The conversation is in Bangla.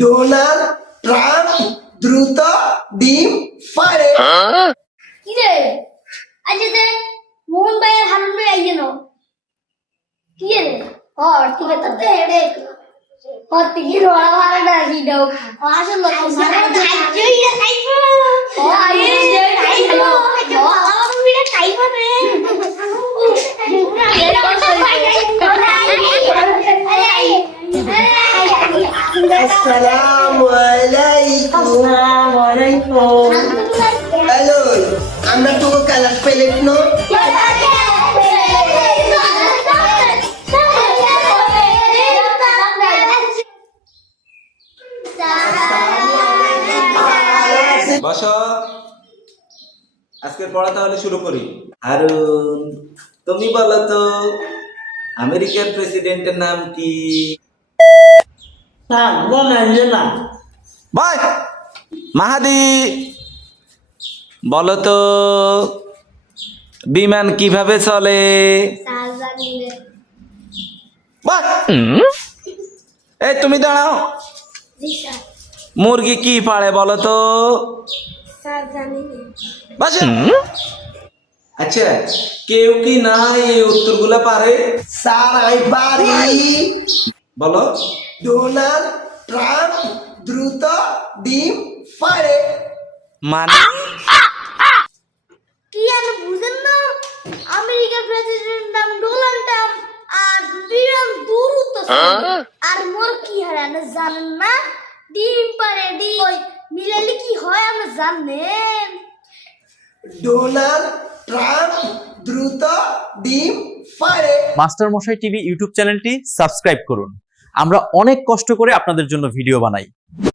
ডোনাল্ড ট্রাম্প দ্রুত ডিম পাড়ে। কি রে আজ যে মোহন ভাইয়ের হারুন ভাই আইয়ে না কি রে ঠিক আছে তো হেডে কি রোড়া মারা না কি দাও আসলে তো মারা আইজই না খাইবো আইজই খাইবো আমি বিনা খাইবো রে আসসালামু আলাইকুম। হ্যালো, আমরা তো কালার প্যালেট নো বসো, আজকের পড়া তাহলে শুরু করি। হারুন, তুমি বলো তো আমেরিকার প্রেসিডেন্টের নাম কি? ভাই মাহাদি, বলো তো বিমান কিভাবে চলে? বাহ! এই তুমি দাঁড়াও, মুরগি কি পাড়ে বলো তো? বাসা। আচ্ছা, কেউ কি না এই উত্তরগুলা পারে? স্যার আই পারি। বলো। ডোনাল্ড ট্রাম্প দ্রুত ডিম পাড়ে। মানে কি আর বুঝেন না আমেরিকার প্রেসিডেন্ট নাম ডোনাল্ড ট্রাম্প আর বিরাম দূরত্ব আর মোর কি হারানো জানেন না ডিম পারে ডিম মিলালে কি হয় আমরা জানেন ডোনাল্ড ট্রাম্প দ্রুত ডিম পাড়ে। মাস্টার মশাই টিভি ইউটিউব চ্যানেলটি সাবস্ক্রাইব করুন। আমরা অনেক কষ্ট করে আপনাদের জন্য ভিডিও বানাই।